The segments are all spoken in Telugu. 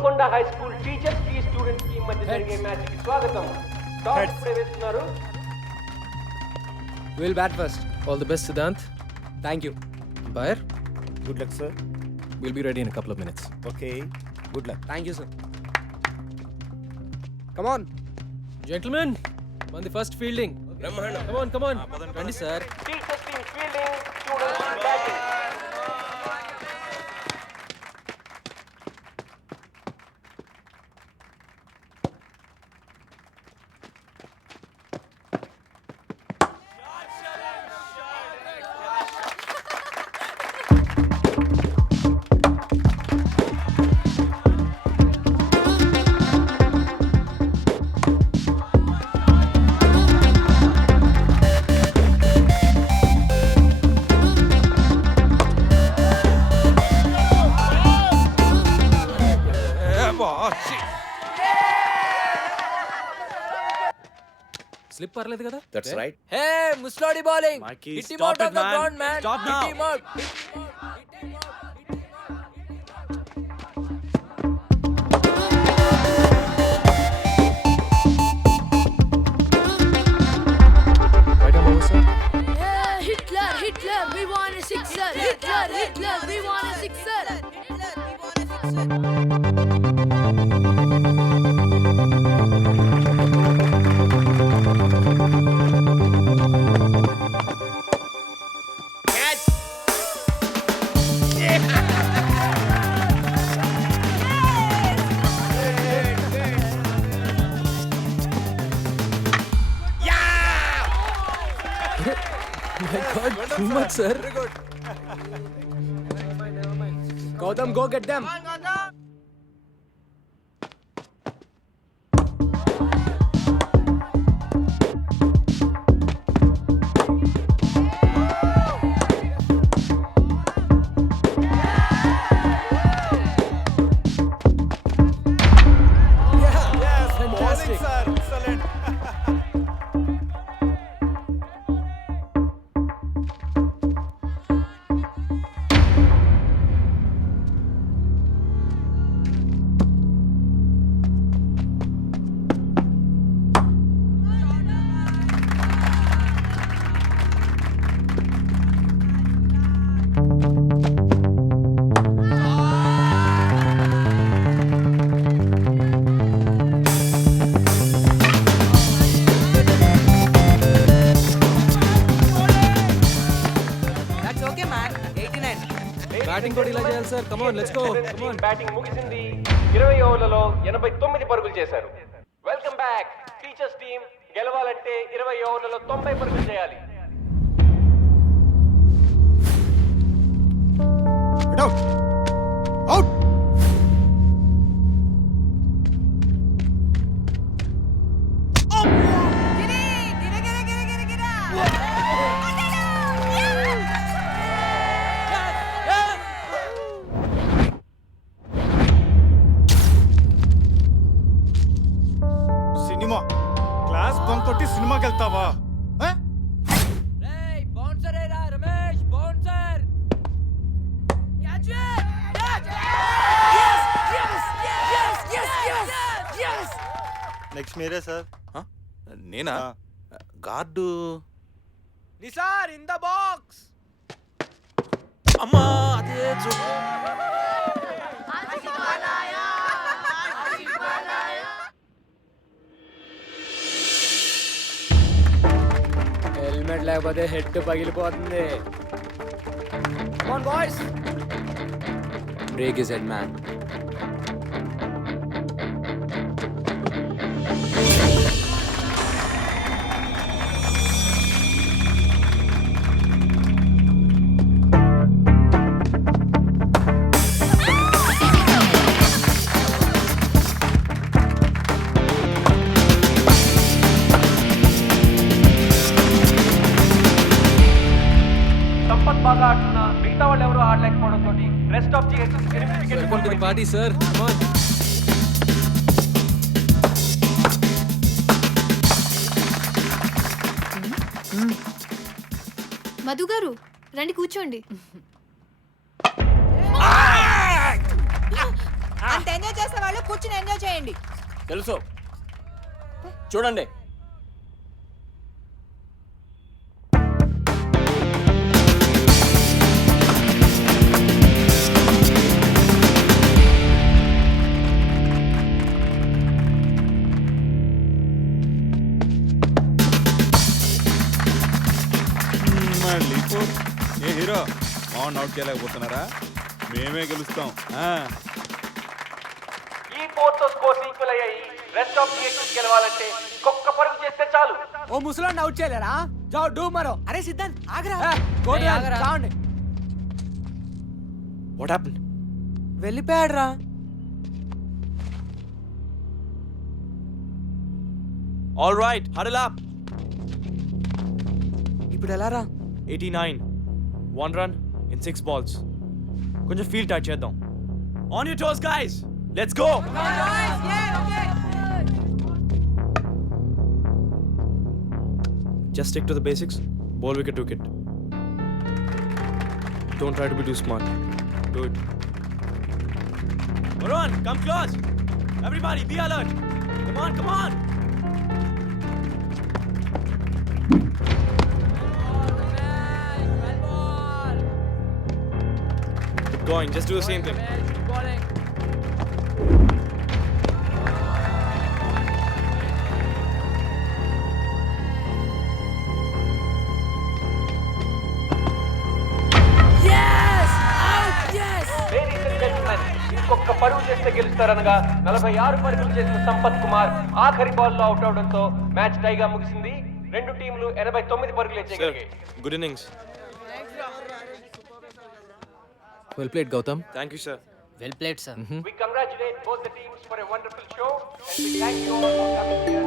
ఉరవకొండ హై స్కూల్ టీచర్స్ కి స్టూడెంట్స్ కి మధ్య జరిగే మ్యాచ్ కి స్వాగతం. Toss ప్రవేశిస్తున్నారు. We'll bat first. All the best, Siddhant. Thank you. Bayer, Good luck, sir. we'll be ready in a couple of minutes. Okay. Good luck. Thank you, sir. Come on. Gentlemen, on the first fielding. Come on. Ready, sir. Teachers team fielding, students team batting. Slip పర్లేదు కదా? That's right. Hey, Muslodi bowling. Mikey, Hit him stop out it, of the man. ground, man. Stop Hit now. him out. Right arm over, sir. Yeah, Hitler, we want a sixer. Hitler, we want a sixer. My God, too much, sir. Gautam, go get them. Bowling, sir. Excellent. That's okay, man. 89. Batting కూడా ఇలా చేయాలి, sir. Come on, let's go. Come on. Batting ముగిసింది. 20 ఓవర్లలో 89 పరుగులు చేశారు. Welcome back. టీచర్స్ టీమ్ గెలవాలంటే 20 ఓవర్లలో 90 పరుగులు చేయాలి. Get out. Out. Cinema class bunk కొట్టి సినిమాకి వెళ్తావా? Hey, bouncer era, Ramesh, bouncer. Catch it! Yes! Next మీరే సార్. నేనా guard Nisar, in the box. అమ్మా అదే హెల్మెట్ లేకపోతే హెడ్ పగిలిపోతుంది. Come on, boys. Break his head, man. Sampath బాగా ఆడుతున్నా, మిగతా వాళ్ళు ఎవరు ఆడలేకపోవడంతో రెస్ట్ ఆఫ్ ది 8 వికెట్లు Welcome to the party, sir. Come on. Madhu గారు రండి కూర్చోండి. అంత ఎంజాయ్ చేసే వాళ్ళు కూర్చుని ఎంజాయ్ చేయండి. తెలుసు, చూడండి. మళ్ళీ ఫోర్. ఏ హీరో అవుట్ చేయలేకపోతున్నారా? మేమే గెలుస్తాం. ఈ పోర్ట్స్ స్కోర్స్ ఈక్వల్ అయ్యాయి. రెస్ట్ ఆఫ్ టీమ్స్ గెలవాలంటే ఒక్క పరుగు చేస్తే చాలు. ఓ ముసలాన్ని అవుట్ చేయలేరా? జాओ డూ మరో. అరే సిద్ధాంత్ ఆగరా. What happened? వెళ్ళిపోయాడు రా. All right, huddle up. ఇప్పుడు ఎలా రా? 89, 1 run in 6 balls. కొంచెం ఫీల్ టచ్ చేద్దాం. On your toes guys, let's go. Just stick to the basics. Ball wicket to wicket. Don't try to be too smart. Do it. Varun, come close. Everybody, be alert. Come on, come on. Keep going. Just do the same thing. Ladies and gentlemen, ఇంకొక పరుగు చేస్తే గెలుస్తారనగా 46 పరుగులు చేసిన సంపత్ కుమార్ ఆఖరి బాల్లో అవుట్ అవడంతో మ్యాచ్ టైగా ముగిసింది. రెండు టీంలు 89 పరుగులే చేయగలిగాయి. Good innings. Well played, Gautam. Thank you, sir. Well played, sir. We congratulate both the teams for a wonderful show and we thank you all for coming here.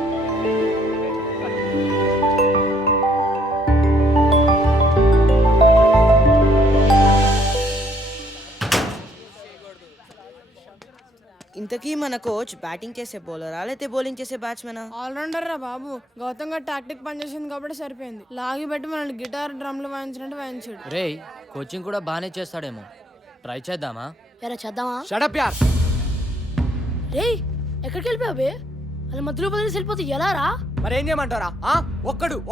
ఇంతకీ మన కోచ్ బ్యాటింగ్ చేసే బౌలరా లేకపోతే బౌలింగ్ చేసే బ్యాట్స్మెనా? ఆల్రౌండర్ రా బాబు. గౌతమ్ గారు టాక్టిక్ పనిచేసింది కాబట్టి సరిపోయింది. లాగి పెట్టి మనల్ని గిటార్ డ్రమ్లు వాయించినట్టు వాయించాడు. రే కోచింగ్ కూడా బాగానే చేస్తాడేమో. ట్రై చేద్దామా? ఎరా చేద్దామా? Shut up, yaar. రేయ్ ఎక్కడికి వెళ్ళిపోయావే? అలా మధ్యలో వదిలేసి వెళ్ళిపోతే ఎలా రా? మరేం చేయమంటారా?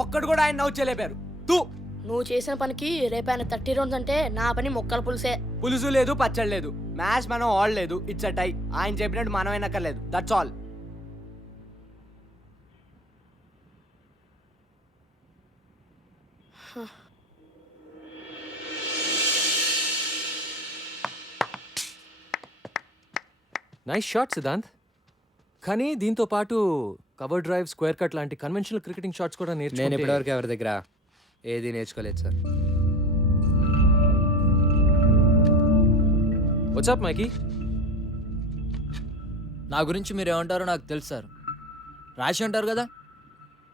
ఒక్కడు కూడా ఆయన అవుట్ చేయలేపారు. తూ నువ్వు చేసిన పనికి రేపైన 30 రౌండ్స్ అంటే నా పని మొక్కల పులుసే. పులుసు లేదు, పచ్చడి లేదు. మ్యాచ్ మనం ఆడలేదు, ఇట్స్ అ టై. ఆయన చెప్పినట్టు మనం అయినక్కర్లేదు. That's all. Nice shot Siddhant. కానీ దీంతో పాటు కవర్ డ్రైవ్, స్క్వేర్ కట్ లాంటి కన్వెన్షనల్ క్రికెటింగ్ షాట్స్ కూడా నేను నేర్చుకుంటే ఇప్పటివరకు ఎవరి దగ్గర ఏది నేర్చుకోలేదు సార్. వాట్సాప్ మైకీ? నా గురించి మీరు ఏమంటారో నాకు తెలుసు సార్. రాశి అంటారు కదా,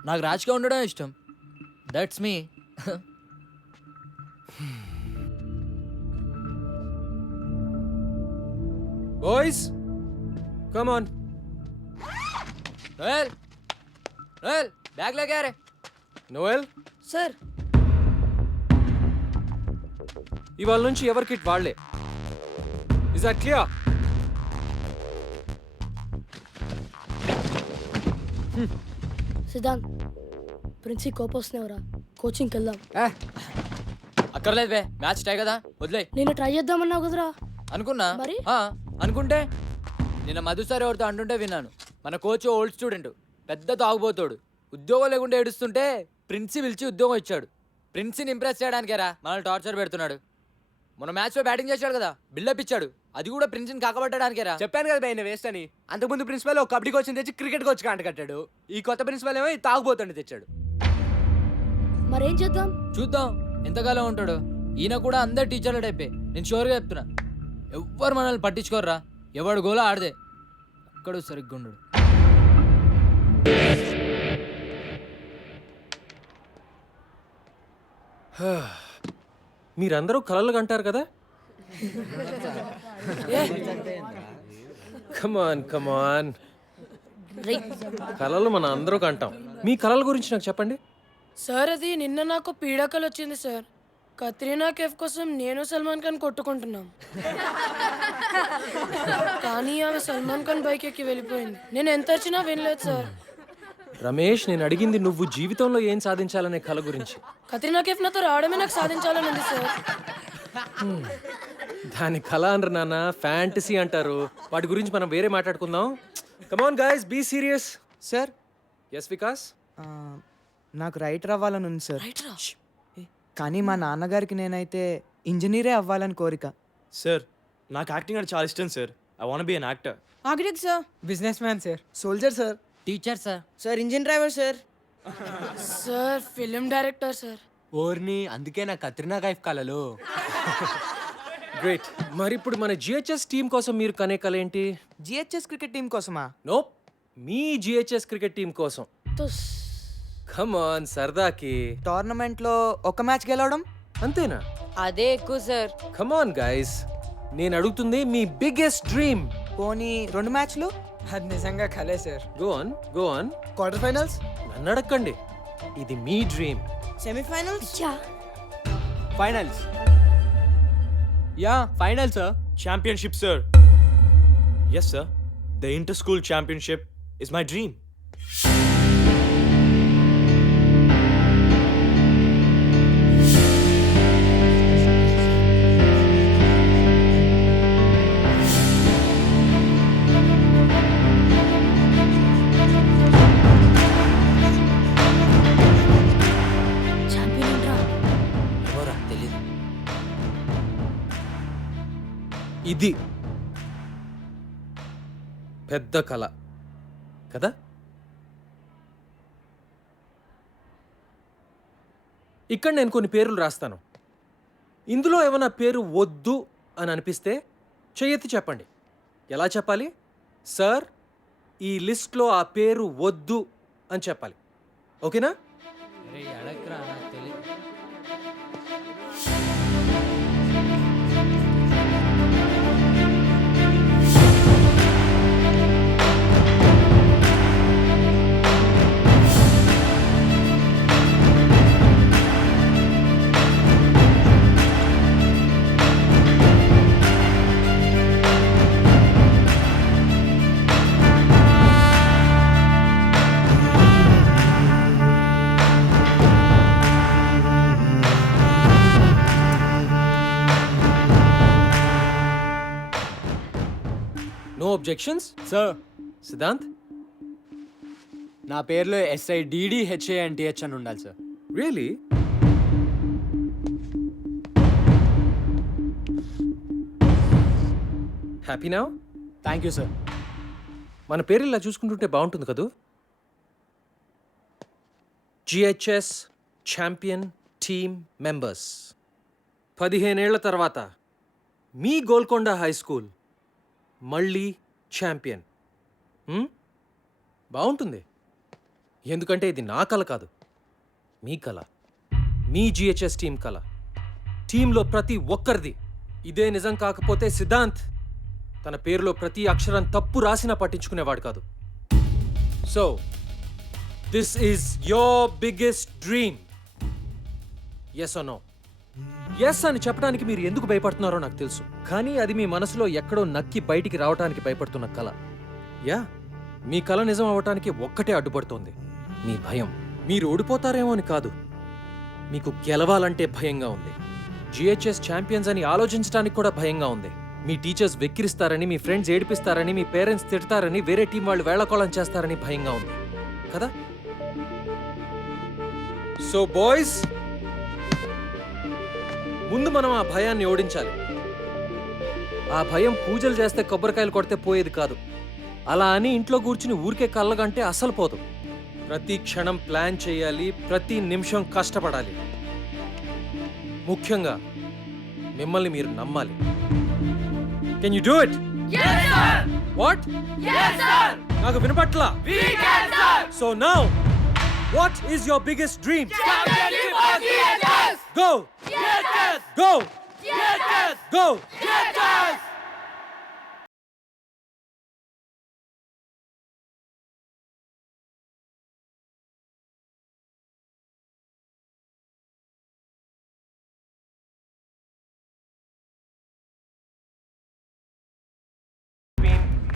నాకు రాశిగా ఉండడం ఇష్టం. That's me. Boys come on. Noel, Noel bag లేకే రే. నోయల్, సార్ ఇవాళ నుంచి ఎవరి కిట్ వాళ్లే. Is that clear? సిద్ధాంత్, ప్రిన్సీ కోపం వస్తున్నావురా. కోచింగ్కి వెళ్దాం. అక్కర్లేదు వే, మ్యాచ్ టై కదా, వదిలే. నేను ట్రై చేద్దామన్నావు కదరా. అనుకున్నా మరి? అనుకుంటే నిన్న మధు సార్ ఎవరితో అంటుంటే విన్నాను. మన కోచ్ ఓల్డ్ స్టూడెంట్, పెద్ద తాగుబోతాడు. ఉద్యోగం లేకుండా ఏడుస్తుంటే ప్రిన్సీ పిలిచి ఉద్యోగం ఇచ్చాడు. ప్రిన్సీని ఇంప్రెస్ చేయడానికేరా మనల్ని టార్చర్ పెడుతున్నాడు. మన మ్యాచ్లో బ్యాటింగ్ చేశాడు కదా, బిల్డప్ ఇచ్చాడు. అది కూడా ప్రిన్సీని కాకపట్టడానికేరా. చెప్పాను కదా ఆయన వేస్ట్ అని. అంతకుముందు ప్రిన్సిపల్ ఒక కబడ్డీ కోచ్ తెచ్చి క్రికెట్ కోచ్ కాంట కట్టాడు. ఈ కొత్త ప్రిన్సిపల్ ఏమో తాగుబోతుండే తెచ్చాడు. మరేం చేద్దాం? చూద్దాం ఎంతకాలం ఉంటాడు. ఈయన కూడా అందరు టీచర్ల టైపే. నేను షూర్గా చెప్తున్నా, ఎవ్వరు మనల్ని పట్టించుకోర్రా. ఎవడు గోలా ఆడదే, ఒక్కడు సరిగ్గా ఉండడు. మీరందరూ కలలు కంటారు కదా? కమాన్ కమాన్, కలలు మన అందరూ కంటాం. మీ కలల గురించి నాకు చెప్పండి. సార్ అది నిన్న నాకు పీడకలు వచ్చింది సార్. కత్రీనా కేఫ్ కోసం నేను సల్మాన్ ఖాన్ కొట్టుకుంటున్నాం కానీ ఆమె సల్మాన్ ఖాన్ బైక్ ఎక్కి వెళ్ళిపోయింది. నేను ఎంత వచ్చినా వినలేదు సార్. రమేష్, నేను అడిగింది నువ్వు జీవితంలో ఏం సాధించాలనే కల గురించి. కత్రీనా కేఫ్ నాతో రావడమే నాకు సాధించాలని ఉంది సార్. దాని కళ అనరు నాన్న, ఫ్యాంటసీ అంటారు. వాటి గురించి మనం వేరే మాట్లాడుకుందాం. Come on guys, be serious. Sir yes Vikas. నాకు రైటర్ అవ్వాలని ఉంది సార్. రైట్ రా. కానీ మా నాన్నగారికి నేనైతే ఇంజనీరే అవ్వాలని కోరిక. సార్ నాకు యాక్టింగ్ అంటే చాలా ఇష్టం sir. I want be an actor. Architect sir. Business man sir. Soldier sir. Teacher sir. Sir engine driver sir. Sir film director sir. ఓర్ని అందుకే నా కత్రినా కైఫ్ కలలు. గ్రేట్. మరి ఇప్పుడు మన జిహెచ్ఎస్ టీం కోసం మీరు కనే కల ఏంటి? జిహెచ్ఎస్ క్రికెట్ టీం కోసమా? నో, మీ జిహెచ్ఎస్ క్రికెట్ టీం కోసం. తుస్. కమ్ ఆన్, సరదాకి. టోర్నమెంట్లో ఒక మ్యాచ్ గెలవడం అంతేనా? అదే ఎక్కువ సార్. కమ్ ఆన్ గైస్, నేను అడుగుతుంది మీ బిగ్గెస్ట్ డ్రీమ్. పోనీ 2 మ్యాచ్లు? అది నిజంగా కలే sir. Go on, go on. Quarter finals? నన్ను అడగండి, ఇది మీ dream. Semifinals? Finals. Yeah final sir. Championship sir. Yes sir, the inter school championship is my dream. Champion రా. ఎవరా తెలీదు. ఇది పెద్ద కళ కదా? ఇక్కడ నేను కొన్ని పేర్లు రాస్తాను. ఇందులో ఏమైనా పేరు వద్దు అని అనిపిస్తే చెయ్యెత్తి చెప్పండి. ఎలా చెప్పాలి? సార్, ఈ లిస్ట్లో ఆ పేరు వద్దు అని చెప్పాలి. ఓకేనా? అరే అడగరా, నాకు తెలీదు. No objections. సార్ సిద్ధాంత్, నా పేరులో SIDDHANTH అని ఉండాలి sir. Really? Happy now? Thank you sir. మన పేరు ఇలా చూసుకుంటుంటే బాగుంటుంది కదూ? GHS champion team members. 15 ఏళ్ల తర్వాత మీ గోల్కొండ హై స్కూల్ మళ్ళీ ఛాంపియన్. బాగుంటుంది. ఎందుకంటే ఇది నా కల కాదు, మీ కల, మీ జిహెచ్ఎస్ టీం కల. టీంలో ప్రతి ఒక్కరిది. ఇదే నిజం కాకపోతే సిద్ధాంత్ తన పేరులో ప్రతి అక్షరం తప్పు రాసినా పట్టించుకునేవాడు కాదు. So this is your biggest dream. Yes or no? Yes అని చెప్పడానికి మీరు ఎందుకు భయపడుతున్నారో నాకు తెలుసు, కానీ అది మీ మనసులో ఎక్కడో నక్కి బయటికి రావడానికి భయపడుతున్న కల. యా, మీ కల నిజం అవ్వటానికి ఒక్కటే అడ్డుపడుతోంది, మీ భయం. మీరు ఓడిపోతారేమో అని కాదు, మీకు గెలవాలంటే భయంగా ఉంది. జిహెచ్ఎస్ ఛాంపియన్స్ అని ఆలోచించడానికి కూడా భయంగా ఉంది. మీ టీచర్స్ వెక్కిరిస్తారని, మీ ఫ్రెండ్స్ ఏడిపిస్తారని, మీ పేరెంట్స్ తిడతారని, వేరే టీం వాళ్ళు వేళకోళం చేస్తారని భయంగా ఉంది కదా? సో బాయ్స్, ముందు మనం ఆ భయాన్ని ఓడించాలి. ఆ భయం పూజలు చేస్తే కొబ్బరికాయలు కొడితే పోయేది కాదు. అలా అని ఇంట్లో కూర్చుని ఊరికే కళ్ళగంటే అస్సలు పోదు. ప్రతి క్షణం ప్లాన్ చేయాలి, ప్రతి నిమిషం కష్టపడాలి. ముఖ్యంగా మిమ్మల్ని మీరు నమ్మాలి. Can you do it? What? నాకు వినపట్లా. So now, what is your biggest dream? Go! Go! Go!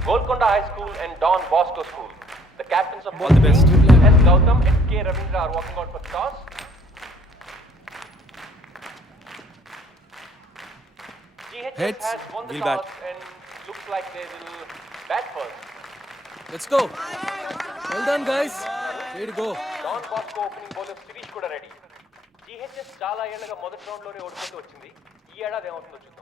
Golconda High School and Don Bosco School. The captains of both All the best. teams, S. Gautam and K. Ravindra, are walking out for toss. GHS Heads, has won the we'll toss bat. and looks like they will bat first. Let's go well done guys where go Don Bosco opening bowler Shirish కూడా రెడీ. GHS చాలా ఏళ్లుగా మొదటి రౌండ్లోనే ఓడిపోతూ వచ్చింది. ఈ ఏడాది ఏమవుతుందో చూద్దాం.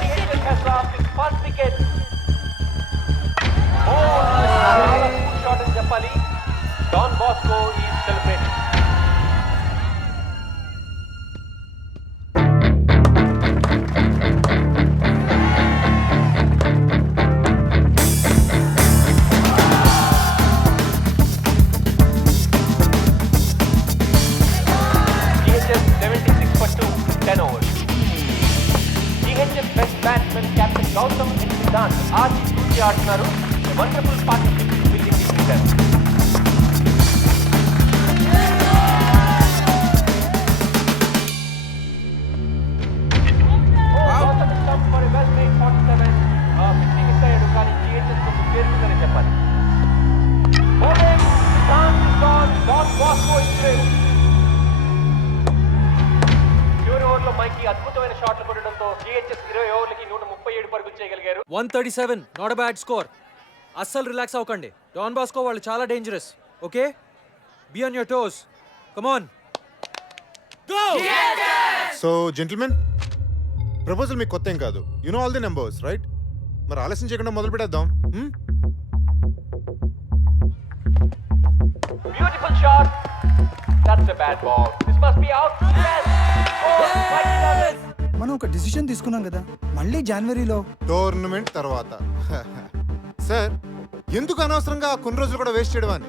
GHS has lost its first wicket. చాలా cool shot అని చెప్పాలి. Don Bosco is celebrating. GHS 76 for 2, 10 overs. GHS best batsman Captain Gautam and Siddhant ఆచి తూచి ఆడుతున్నారు. A wonderful partnership is building between them. Gautam is stumped for a well-made 47. Pitching is అయ్యాడు కానీ GHS కొంచెం పేరుందని చెప్పాలి. Bowling, Siddhant is gone. Don Bosco is through. చివరి ఓవర్లో మైకి అద్భుతమైన షాట్లు కొట్టడంతో GHS 20 ఓవర్లకి 137 పరుగులు చేయగలిగారు. 137 నాట్ అ బ్యాడ్ స్కోర్. అస్సలు రిలాక్స్ అవ్వకండి. డాన్ బాస్కో వాళ్ళు చాలా dangerous. Okay be on your toes. Come on go. So gentlemen, proposal మీకు కొత్త ఏం కాదు. You know all the numbers right? మరి ఆలస్యం చేయకుండా మొదలు పెట్టేద్దాం. Beautiful shot. That's a bad ball. This must be out. Yes. Oh, Mikey does it. మనం ఒక డిసిషన్ తీసుకున్నాం కదా, మళ్ళీ జనవరిలో టోర్నమెంట్ తర్వాత. సార్, ఎందుకు అనవసరంగా కొన్ని రోజులు కూడా వేస్ట్ చేయడం అని?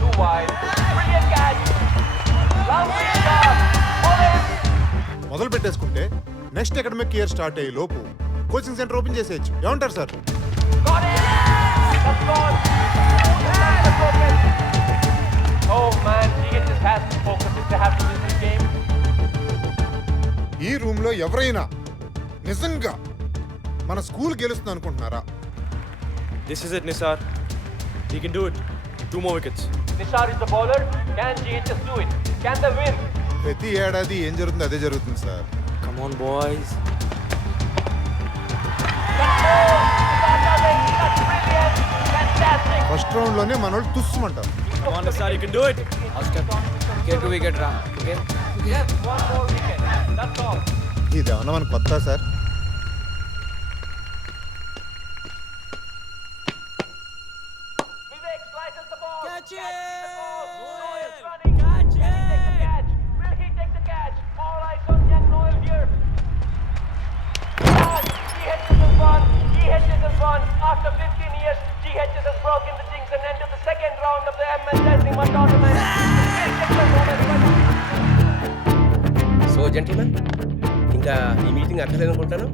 Too wide. Brilliant catch. Lovely shot. Bowling. మొదలు పెట్టేసుకుంటే నెక్స్ట్ అకాడమిక్ ఇయర్ స్టార్ట్ అయ్యే లోపు కోచింగ్ సెంటర్ ఓపెన్ చేసేయచ్చు. ఏమంటారు sir? Got it. That's gone. That's broken. Oh man, GHS has to focus if they have to win this game. ఈ రూమ్ లో ఎవరైనా నిజంగా మన స్కూల్ గెలుస్తుంది అనుకుంటున్నారా? This is it, Nisar. He can do it. 2 more wickets. Nishar is the bowler. Can GHS do it? Can they win? ప్రతి ఏడాది ఏం జరుగుతుందో అదే జరుగుతుంది sir. Come on, boys. That's brilliant. Fantastic. First round లోనే మనోళ్ళు తుస్సుమంటారు. Come on, Nisar, you can do it. Get 2 wicket రా. Okay. Yes, one more wicket. That's all. ఇది ఏమన్నా మనకు కొత్త sir? Vivek slices the ball. Catch it! Noel running. Catch it! Will he take the catch? All eyes on young Noel here. GHS has won. GHS has won. After 15 years, GHS has broken the jinx and entered the second round of the MS Zima tournament. So gentlemen, ఇంకా ఈ మీటింగ్ అక్కర్లేదు అనుకుంటాను.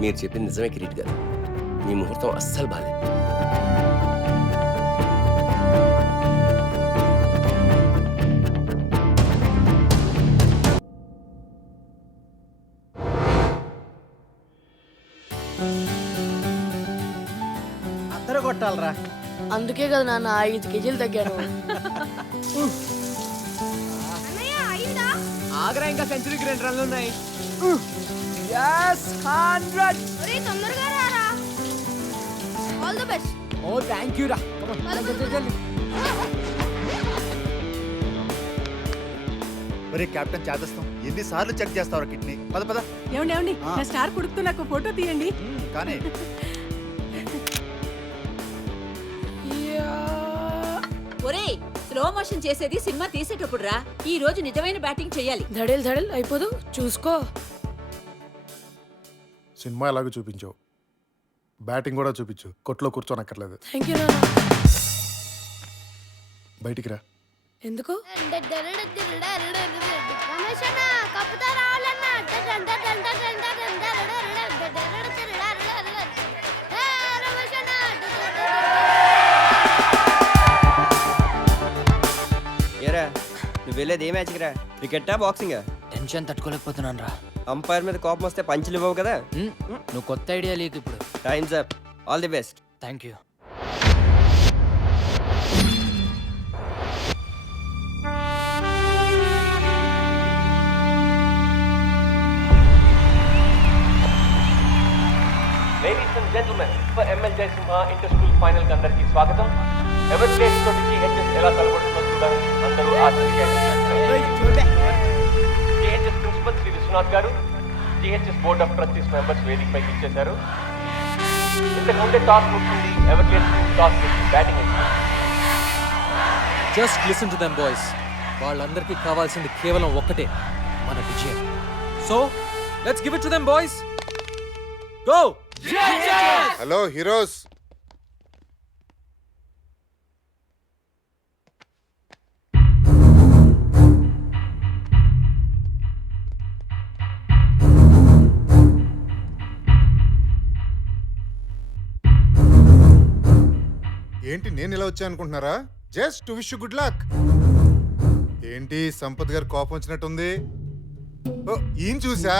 మీరు చెప్పింది నిజమే కిరీట్ గారు. మీ ముహూర్తం అస్సలు బాలేదు. అందరూ కొట్టాలరా. అందుకే కదా నాన్న 5 కేజీలు తగ్గాను. ఆగ్రా ఇంకా సెంచరీకి 2 రన్లు ఉన్నాయి. Yes, 100. తొందరగా రారా. All the best. Oh, thank you రా. Come on. జల్ది. మరి కెప్టెన్ చేదస్తాం ఎన్నిసార్లు చెక్ చేస్తావు కిడ్నీ? పద పద. ఏమండి నా స్టార్ కొడుకుతో నాకు ఫోటో తీయండి. కానీ ఒరేయ్, స్లో మోషన్ చేసేది సినిమా తీసేటప్పుడు రా. ఈ రోజు నిజమైన బ్యాటింగ్ చేయాలి. ధడేల్ ధడేల్ అయిపోదు, చూసుకో. సినిమా ఎలాగో చూపించావు, బ్యాటింగ్ కూడా చూపించు. కొట్లో కూర్చోనక్కర్లేదు. థ్యాంక్ యూ నాన్న. బయటికి రా. ఎందుకు? ఏరా నువ్వు వెళ్ళేది ఏ మ్యాచ్కి రా? క్రికెటా బాక్సింగా? టెన్షన్ తట్టుకోలేకపోతున్నాను రా. అంపైర్ మీద కోపం వస్తే పంచులు ఇవ్వవు కదా. నువ్వు కొత్త ఐడియా లేకు ఇప్పుడు. Time's up. All the best. Thank you. Ladies and gentlemen, for ML Jayasimha inter school final కి అందరికీ స్వాగతం. ఎవరి ప్లేస్ తోటి GHS ఎలా తలపడుతుందో చూడాలని అందరూ ఆసక్తిగా GHS ప్రిన్సిపల్ శ్రీ విశ్వనాథ్ గారు, GHS board of trustees members వేదికపైకి ఇచ్చేశారు. ఇంతకు ముందే టాస్ ముగిసింది. ఎవరి ప్లేస్ టాస్ చేసి బ్యాటింగ్ వేసింది. Just listen to them boys. వాళ్ళందరికీ కావాల్సింది కేవలం ఒక్కటే, మన విజయం. So let's give it to them boys. Go! Hello heroes. ఏంటి నేను ఇలా వచ్చా అనుకుంటున్నారా? Just to wish you good luck. ఏంటి సంపత్ గారు కోపం వచ్చినట్టుంది? ఓ ఈయన చూసా.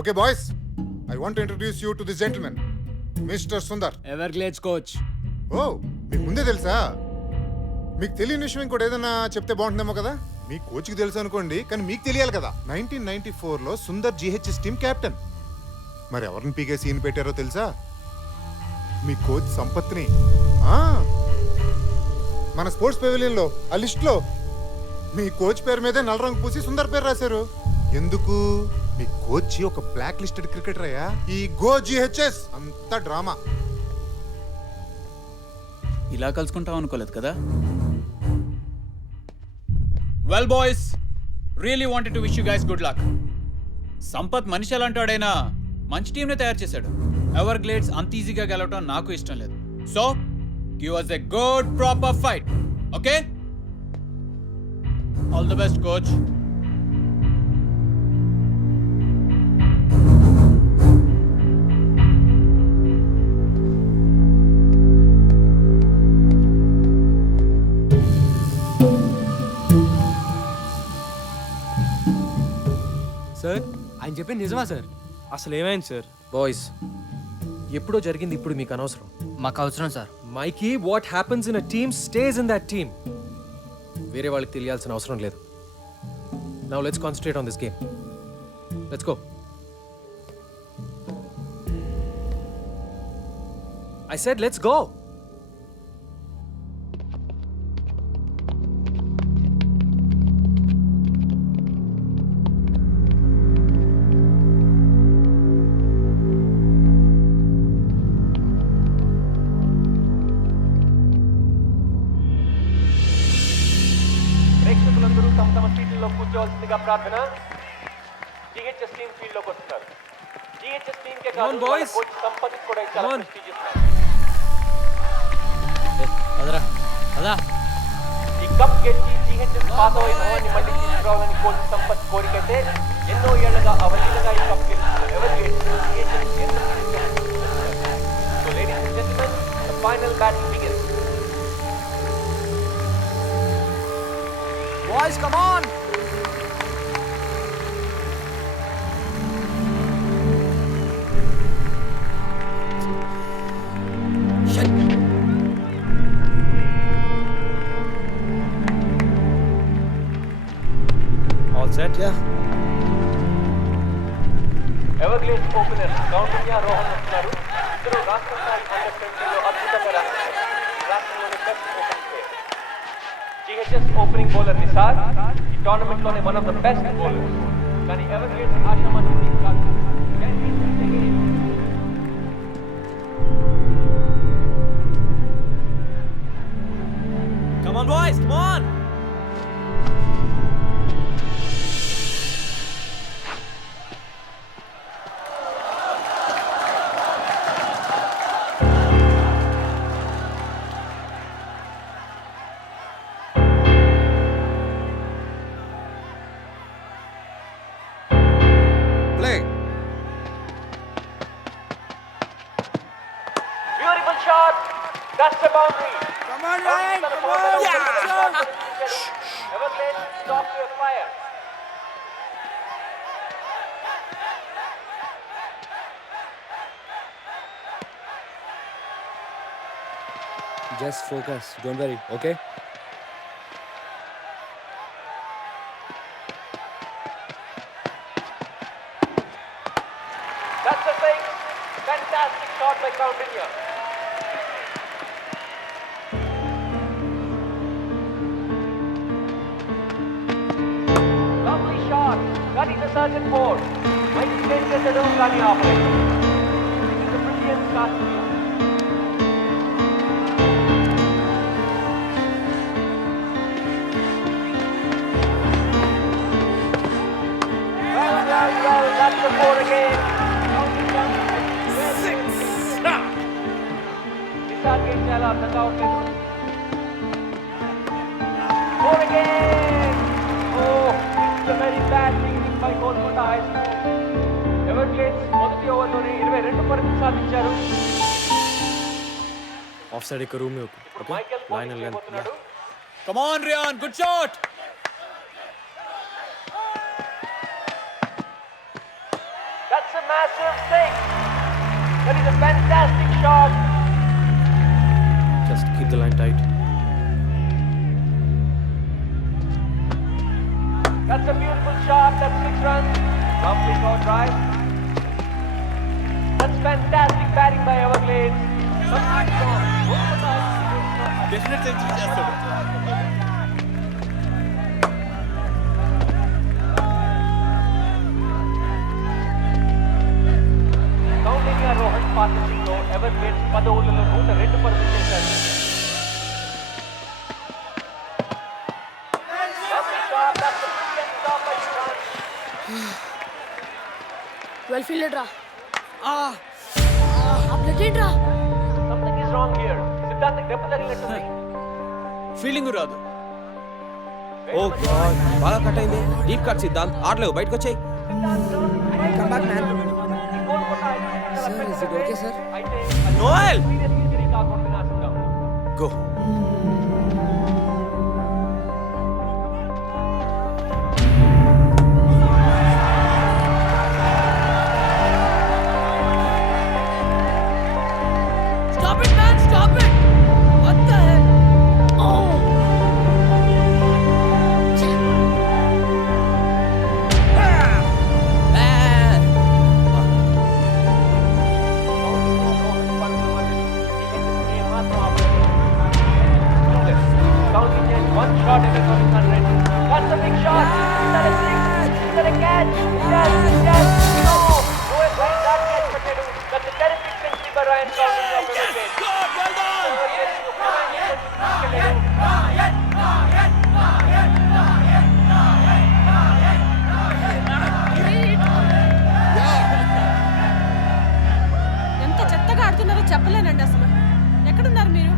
Okay boys, I want to introduce you to this gentlemen, mister Sundar. Everglades coach. ఓ మీకు ముందే తెలుసా? మీకు తెలియని విషయం ఇంకోటి ఏదైనా చెప్తే బాగుంటుందేమో కదా. మీ కోచ్కి తెలుసు అనుకోండి, కానీ మీకు తెలియాలి కదా. 1994లో సుందర్ GHS టీమ్ కెప్టెన్. మరి ఎవరిని పీకే సీన్ పెట్టారో తెలుసా? మీ కోచ్ సంపత్ని. మన స్పోర్ట్స్ పెవిలియన్ లో ఆ లిస్ట్ లో మీ కోచ్ పేరు మీదే నల్ల రంగు పూసి సుందర్ పేరు రాశారు. ఎందుకు? మీ కోచ్ ఒక బ్లాక్ లిస్టెడ్ క్రికెటర్ అయ్యా. ఈ గో GHS అంతా డ్రామా. ఇలా కలుసుకుంటాం అనుకోలేదు కదా. Well boys, really wanted to wish you guys good luck. Sampath మనిషి ఎలాంటాడైనా మంచి టీంని తయారు చేశాడు. ఎవర్ గ్లేడ్స్ అంత ఈజీగా గెలవటం నాకు ఇష్టం లేదు. So give us a good proper fight. Okay? All the best, coach. Sir ఆయన చెప్పింది నిజమా సార్? అసలు ఏమైంది సార్? బాయ్స్, ఎప్పుడో జరిగింది ఇప్పుడు మీకు అనవసరం. మాకు అవసరం sir. Mikey, what happens in a team stays in that team. వేరే వాళ్ళకి తెలియాల్సిన అవసరం లేదు. Now let's concentrate on this game. Let's go. I said let's go. ప్రేక్షకులందరూ తమ తమ సీట్లలో కూర్చోవలసిందిగా ప్రార్థన. GHS టీమ్ ఫీల్డ్ లోకి వస్తున్నారు. GHS టీమ్ కే కాదు, boys. కోచ్ సంపత్ కూడా చాలా Come on. prestigious. అదరా అదా. ఈ కప్ గెలిచి GHS పాత వైభవాన్ని మళ్ళీ తీసుకురావాలని కోచ్ సంపత్ కోరికైతే ఎన్నో ఏళ్లుగా అవలీలగా ఈ కప్ గెలుస్తున్న ఎవరి so ladies and gentlemen, the final batting begins. Boys come on. All set? Yeah. Everglades opener Goundanya Rohan వస్తున్నారు. ఇద్దరు రాష్ట్ర స్థాయి అండర్ 20లో అద్భుతంగా రాణించారు. రాష్ట్రంలోని best opening player. GHS opening bowler Nisar ఈ టోర్నమెంట్ లోనే one of the best bowlers. కానీ ఎవర్గ్లేడ్స్ ఆశామాషి టీం కాదు. Come on, boys, come on! boundary. Come on, Ryan. Come on. Everglades stop their fire. Just focus, don't worry, okay? That's a fake. Fantastic shot by Coutinho. Lovely shot. Cutting the certain board. Mike James at the room running operator. This is a brilliant start. Well, that's the four again. Target chala apna out le four again. Oh, it's a very bad thing by Kolkata High School. Everglades మొదటి ఓవర్లోనే 22 పరుగులు సాధించారు. ఆఫ్ సైడ్ ఇక్కడ రూమ్ ఇప్పుడు మైకెల్ లైన్ చేయబోతున్నాడు. Come on, Ryan. Good shot. That's a massive six. That is a fantastic shot. Just keep the line tight. That's a beautiful shot. That's 6 runs. Lovely shot drive. That's fantastic batting by Everglades. Definite century చేస్తాడు. కౌంటింగ్ రోహన్ పార్ట్నర్షిప్ లో ఎవర్గ్లేడ్స్ 10 ఓవర్లలో 102 పరుగులు చేశారు. Lovely shot. That's a brilliant stop by Shan. Well fielded రా. అప్డేట్ రా. Something is wrong here. Siddhant దెబ్బ తగిలినట్టుంది. ఫీలింగ్ రాదు. ఓ గాడ్, బాగా కట్ అయింది. డీప్ కట్ సిద్ధాంత్, ఆడలేవు, బయటకు వచ్చేయ్. Come back man. Sir, is it okay sir? అయితే నోయల్, సీరియస్ ఇంజరీ కాకుండా నాశంగా ఉంది. Go. Stop it, man! Stop it! What the hell? Oh! Counting just one shot away from his 100. That's a big shot. Is that a six? Is that a catch? Yes, yes. No. No, it was not catch, but they do. That's a terrific century by Ryan Counting of Everglades. Well done. ఎంత చెత్తగా ఆడుతున్నారో చెప్పలేనండి అసలు. ఎక్కడున్నారు మీరు?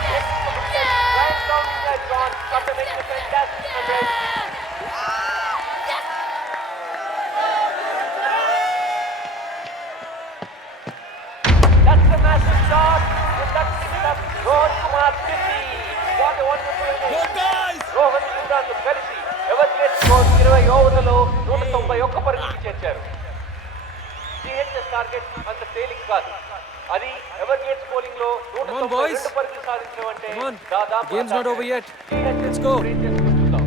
Ryan Counting has gone. After making a fantastic 100. That's a massive shot. And that's it up. Rohan Kumar 50. What a wonderful innings. Good guys. Rohan Siddhant కలిసి ఎవర్గ్లేడ్స్ స్కోర్ 20 ఓవర్లలో 191 పరుగులు చేర్చారు. సిహెచ్ఎస్ టార్గెట్ అంత తేలిక కాదు. అది ఎవర్గ్లేడ్స్ బౌలింగ్ లో 192 పరుగులు సాధించడం అంటే Come on. దాదాపు Game's not over yet. CHS Let's go. Rangers కు చూద్దాం.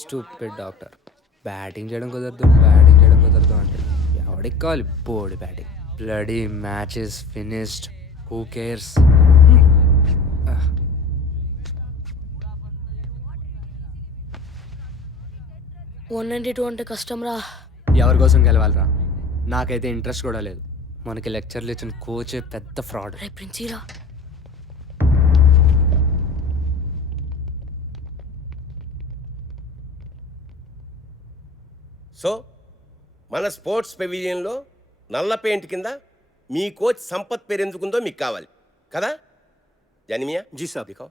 Stupid doctor. బ్యాటింగ్ చేయడం కుదరదు అంటే ఎవడికి కావాలి board batting? Bloody matches finished, who cares? 192 అంటే కష్టం రా. ఎవరి కోసం గెలవాలిరా? నాకైతే ఇంట్రెస్ట్ కూడా లేదు. మనకి లెక్చర్లు ఇచ్చిన కోచే పెద్ద ఫ్రాడ్. రే ప్రిన్సీరా సో మన స్పోర్ట్స్ పెవిలియన్లో నల్ల పెయింట్ కింద మీ కోచ్ సంపత్ పేరు ఎందుకుందో మీకు కావాలి కదా జానిమియా? जी साहब. దిఖాओ.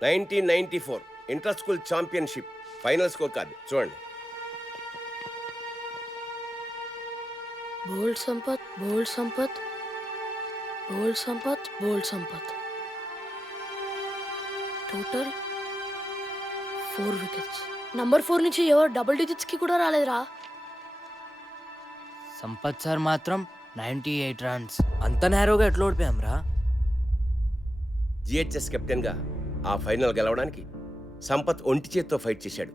1994 inter school championship final score card చూడండి. బోల్డ్ సంపత్ బోల్డ్ సంపత్ బోల్డ్ సంపత్ బోల్డ్ సంపత్ టోటల్ 4 వికెట్స్. నంబర్ 4 నుంచి ఎవరు డబుల్ డిజిట్స్ కి కూడా రాలేదురా. సంపత్ సార్ మాత్రం 98 రన్స్. అంత నేరోగా ఎట్లా ఓడిపోయాం రా? జిహెచ్ఎస్ కెప్టెన్గా ఆ ఫైనల్ గెలవడానికి సంపత్ ఒంటి చేత్తో ఫైట్ చేశాడు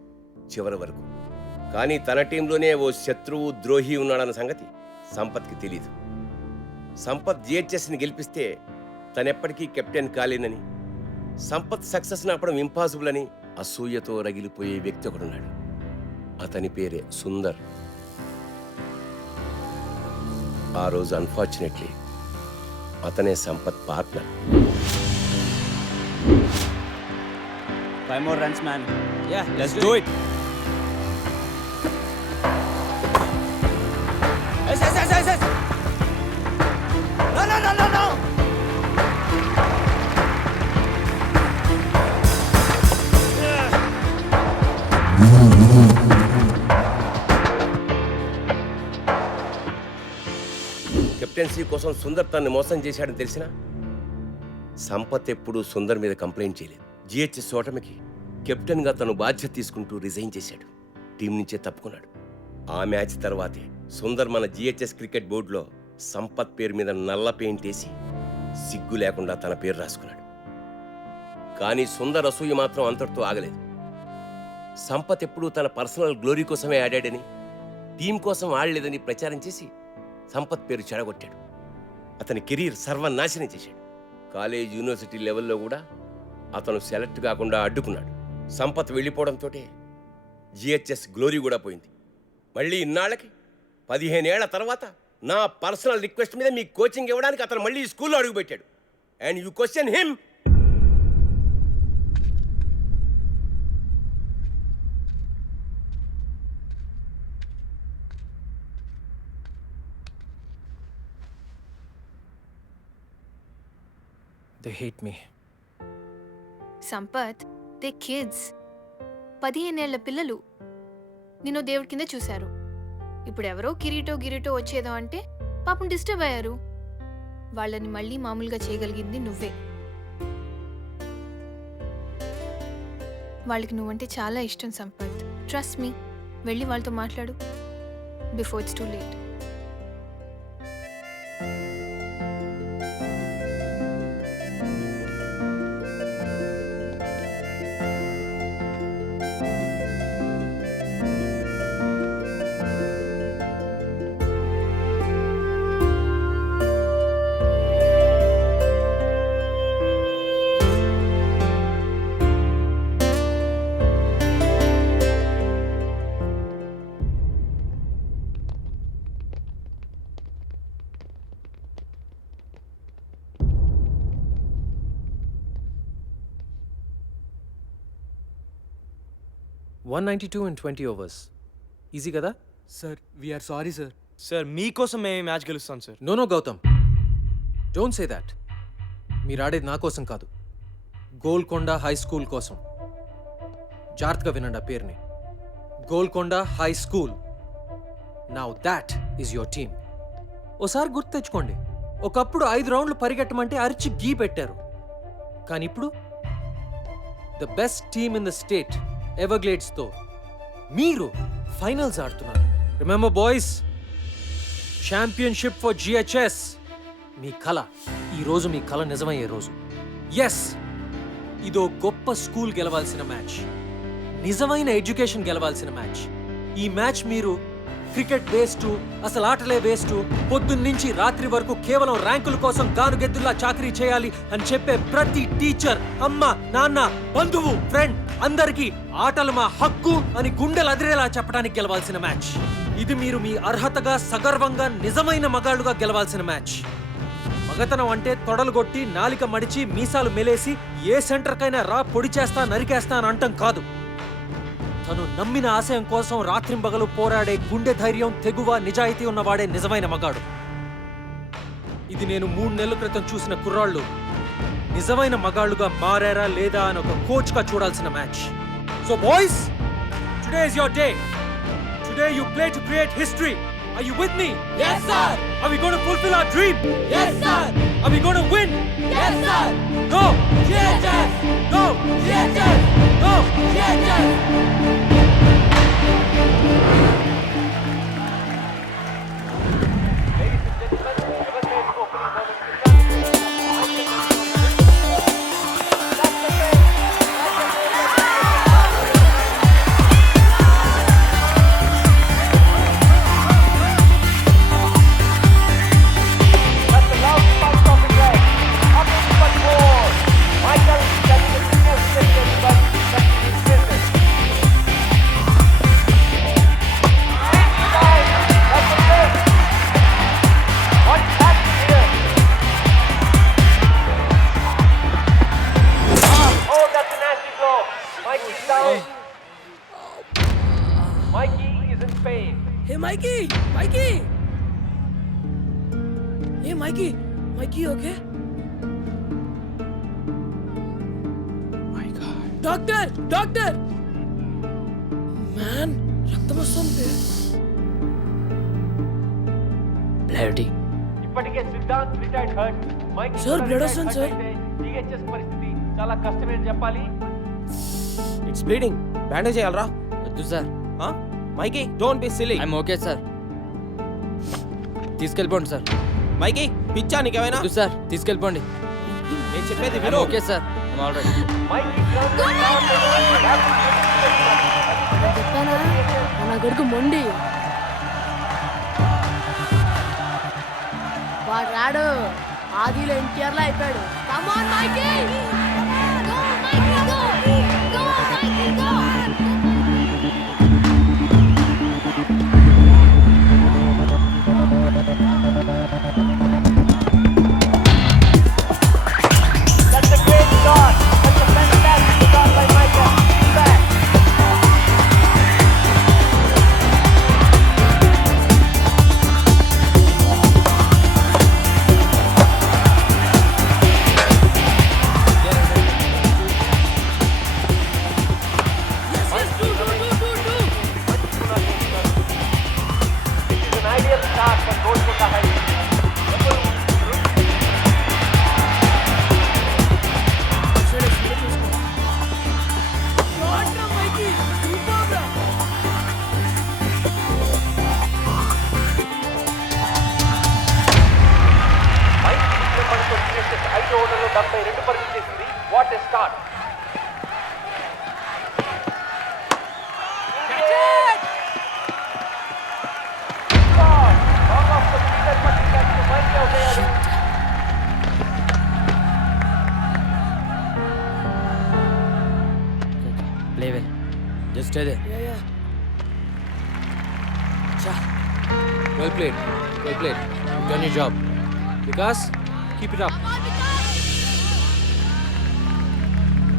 చివరి వరకు. కానీ తన టీంలోనే ఓ శత్రువు ద్రోహి ఉన్నాడన్న సంగతి సంపత్కి తెలీదు. సంపత్ జిహెచ్ఎస్ని గెలిపిస్తే తనెప్పటికీ కెప్టెన్ కాలేనని, సంపత్ సక్సెస్ని ఆపడం ఇంపాసిబుల్ అని అసూయతో రగిలిపోయే వ్యక్తి ఒకడున్నాడు. అతని పేరే సుందర్. ఆ రోజు అన్ఫార్చునేట్లీ అతనే Sampath partner. 5 more runs, man. Yeah, let's do it. Yes. No. Captaincy కోసం సుందర్ తనని మోసం చేశాడని తెలిసినా సంపత్ ఎప్పుడూ సుందర్ మీద కంప్లైంట్ చేయలేదు. జిహెచ్ఎస్ ఓటమికి కెప్టెన్గా తను బాధ్యత తీసుకుంటూ రిజైన్ చేశాడు. టీం నుంచే తప్పుకున్నాడు. ఆ మ్యాచ్ తర్వాతే సుందర్ మన జిహెచ్ఎస్ క్రికెట్ బోర్డులో సంపత్ పేరు మీద నల్ల పెయింట్ వేసి సిగ్గు లేకుండా తన పేరు రాసుకున్నాడు. కానీ సుందర్ అసూయ మాత్రం అంతటితో ఆగలేదు. సంపత్ ఎప్పుడూ తన పర్సనల్ గ్లోరీ కోసమే ఆడాడని, టీం కోసం ఆడలేదని ప్రచారం చేసి సంపత్ పేరు చెడగొట్టాడు. అతని కెరీర్ సర్వనాశనం చేశాడు. కాలేజ్ యూనివర్సిటీ లెవెల్లో కూడా అతను సెలెక్ట్ కాకుండా అడ్డుకున్నాడు. సంపత్ వెళ్ళిపోవడంతో జిహెచ్ఎస్ గ్లోరీ కూడా పోయింది. మళ్ళీ ఇన్నాళ్ళకి 15 ఏళ్ల తర్వాత నా పర్సనల్ రిక్వెస్ట్ మీద మీ కోచింగ్ ఇవ్వడానికి అతను మళ్ళీ స్కూల్లో అడుగుపెట్టాడు. And you question him. They hate me. Sampath they kids 15 ఏళ్ల పిల్లలు నిన్ను దేవుడి కింద చూశారు. ఇప్పుడు ఎవరో కిరీటో వచ్చేదో అంటే పాపం డిస్టర్బ్ అయ్యారు. వాళ్ళని మళ్ళీ మామూలుగా చేయగలిగింది నువ్వే. వాళ్ళకి నువ్వంటే చాలా ఇష్టం సంపత్. Trust me. వెళ్ళి వాళ్ళతో మాట్లాడు before it's too late. $192 in 20 overs. Easy కదా? Sir we're sorry sir. Sir మీకోసం మేము మ్యాచ్ గెలుస్తాం సార్. No Gautam, don't say that. మీరు ఆడేది నా కోసం కాదు, గోల్కొండ హై స్కూల్ కోసం. జాగ్రత్తగా వినండి ఆ పేరుని, Golconda high school. Now that is your team. ఓసారి గుర్తు తెచ్చుకోండి, ఒకప్పుడు 5 రౌండ్లు పరిగెట్టమంటే అరిచి గీ పెట్టారు. కానీ ఇప్పుడు the best team in the state ఎవర్గ్లేడ్స్తో మీరు ఫైనల్స్ ఆడుతున్నారు. Remember boys, championship for GHS. మీ కళ, ఈరోజు మీ కళ నిజమయ్యే రోజు. ఎస్, ఇదో గొప్ప స్కూల్ గెలవాల్సిన మ్యాచ్, నిజమైన ఎడ్యుకేషన్ గెలవాల్సిన మ్యాచ్. ఈ మ్యాచ్ మీరు క్రికెట్ వేస్ట్, అసలు ఆటలే వేస్ట్, పొద్దున్నుంచి రాత్రి వరకు కేవలం ర్యాంకుల కోసం గానుగెద్దుల్లా చాకరీ చేయాలి అని చెప్పే ప్రతి టీచర్, అమ్మ, నాన్న, బంధువు, ఫ్రెండ్ అందరికీ ఆటలు మా హక్కు అని గుండెలు అదిరేలా చెప్పడానికి గెలవాల్సిన మ్యాచ్. ఇది మీరు మీ అర్హతగా సగర్వంగా నిజమైన మగాళ్ళుగా గెలవాల్సిన మ్యాచ్. మగతనం అంటే తొడలు కొట్టి నాలిక మడిచి మీసాలు మెలేసి ఏ సెంటర్కైనా రా పొడి చేస్తా నరికేస్తా అని అంటం కాదు. తను నమ్మిన ఆశయం కోసం రాత్రింబగలు పోరాడే గుండె ధైర్యం, తెగువ, నిజాయితీ ఉన్నవాడే నిజమైన మగాడు. ఇది నేను 3 నెలల క్రితం చూసిన కుర్రాళ్ళు నిజమైన మగాళ్ళుగా మారారా లేదా అని ఒక కోచ్గా చూడాల్సిన match. So boys, today is your day. Today you play to create history. Are you with me? Yes, sir. Are we going to fulfill our dream? Yes, sir. Are we going to win? Yes, sir. Go! GHS. Go! GHS. Go! GHS. Mikey is in pain. Hey, Mikey! Mikey! Hey, Mikey! Mikey, okay? My God. Doctor! Doctor! Man, రక్తం వస్తుంది. Bloody. ఇప్పటికే Siddhant retired hurt. Mikey Sir, blood వస్తుంది, sir. జిహెచ్ఎస్ పరిస్థితి చాలా కష్టమే చెప్పాలి. It's bleeding. బ్యాండేజ్ చేయాలరా? వద్దు sir. Mikey, don't be silly. I'm okay sir. తీసుకెళ్ళిపోండి సార్. మైకీ, పిచ్చా నీకేమైనా? వద్దు సార్, తీసుకెళ్ళిపోండి. నేను చెప్పేది I'm okay sir. I'm all right. Mikey నా కొడుకు మొండి. వాడు రాడు. ఆదిలో ఎన్టీఆర్ లో అయిపోయాడు. Come on Mikey! That's a great start. That's a fantastic start by Michael. Back. This is an ideal start for goal to the height. ఐదు ఓవర్లలో 72 పరుగులు చేసింది. What a start. Play well. Just stay there. Well played. Well played. You've done your job. Vikas, keep it up.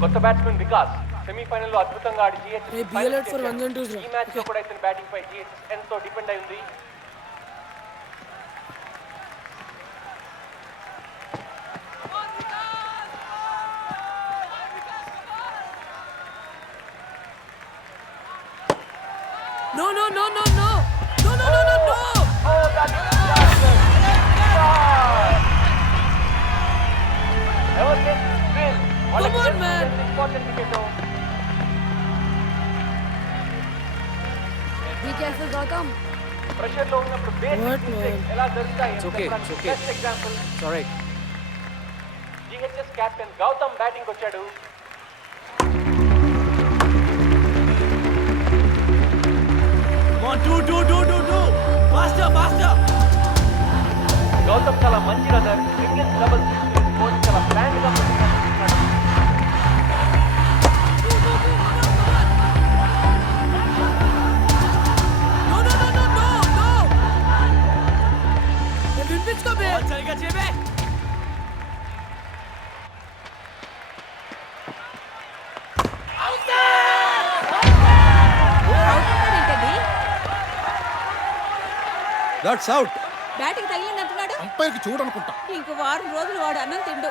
కొత్త బ్యాట్స్మెన్ వికాస్ సెమీఫైనల్ లో అద్భుతంగా ఆడి Hey, be alert for ones and twos, ఈ మ్యాచ్ లో కూడా ఇతని బ్యాటింగ్ పై జిహెచ్ఎస్ ఎంతో డిపెండ్ అయి ఉంది. No, no, no, no, no! No, no, no, no, no! Oh, that's a disaster. Ever since Phil, Come on, man. important wicket. Be careful, Gautam. Pressure లో ఉన్నప్పుడు బేసిక్ What, మిస్టేక్స్ man? ఎలా జరుగుతాయి It's okay, it's okay. Best example It's all right. GHS captain Gautam batting వచ్చాడు. Come on, do. Faster, faster. Gautam చాలా మంచి రన్నర్. సింగిల్స్ డబుల్స్ కోచ్ చాలా ప్లాన్ గా చేస్తున్నాడు. No, no, no, no, no! That's out. Batting తగిలిందంటున్నాడు. అంపైర్కి చూడనుకుంటా. ఇంక వారం రోజులు వాడు అన్నం తిండు.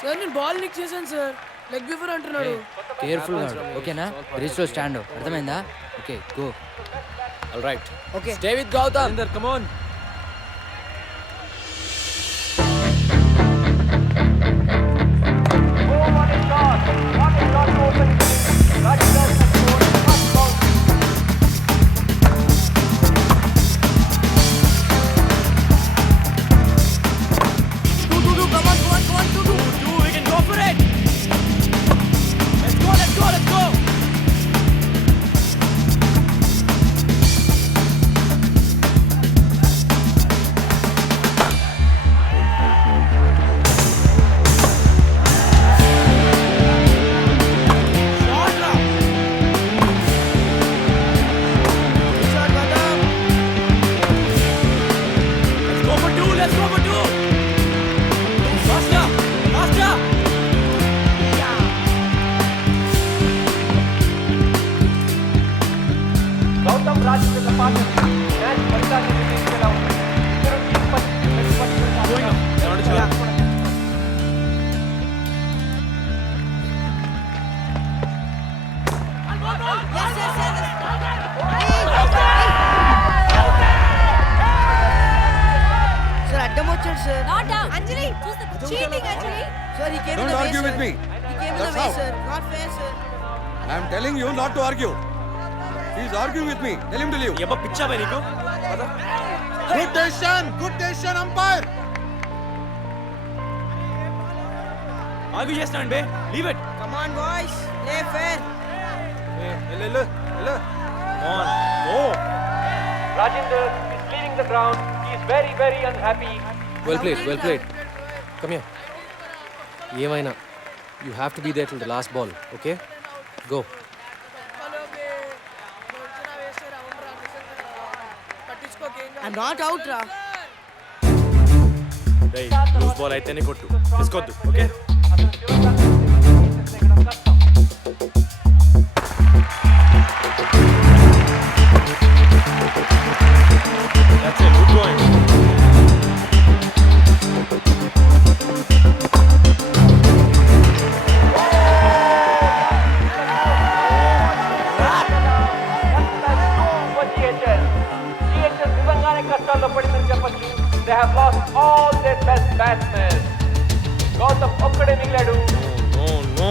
సార్ నేను బాల్ నిక్ చేశాను సార్. లెగ్ బిఫోర్ అంటున్నాడు. కేర్ఫుల్ గా ఓకేనా? బ్రిడ్జ్ లో స్టాండ్ అర్థమైందా? Okay go. All right. Okay. Stay with Gautam. అందర్ కమ్ ఆన్. గౌతమ్ రాజేంద్ర పాఠం మ్యాచ్ ఫలితాన్ని నిర్ణయించేలా ఉంది. ఇద్దరు టీం పరిస్థితి మెరుగుపరచడం సార్ అడ్డం వచ్చాడు sir. Not out. Anjali cheating Anjali. Sir ఈ game Don't argue with me. ఈ game That's way out. Sir. Not fair sir. I'm telling you not to argue. He is arguing with me. Tell him to leave. ఎబ్బ పిచ్చా బై నీకు. Good decision umpire. ఆర్గ్యూ చేస్తాను బే. Leave it. Come on boys. Play fair. వెళ్ళు. On go. Rajinder is leaving the ground. He is very, very unhappy. Well played. Come here. ఏమైనా you have to be there till the last ball. Okay go. I'm not out రా. రేయ్ లూజ్ బాల్ అయితేనే కొట్టు. తీసుకోద్దు. ఓకే. అతను చివరిగా చేయడం కష్టం. That's it. Good going. GHS నిజంగానే కష్టాల్లో పడిందని చెప్పచ్చు. They have lost all their best batsmen. Gautam ఒక్కడే మిగిలాడు. No.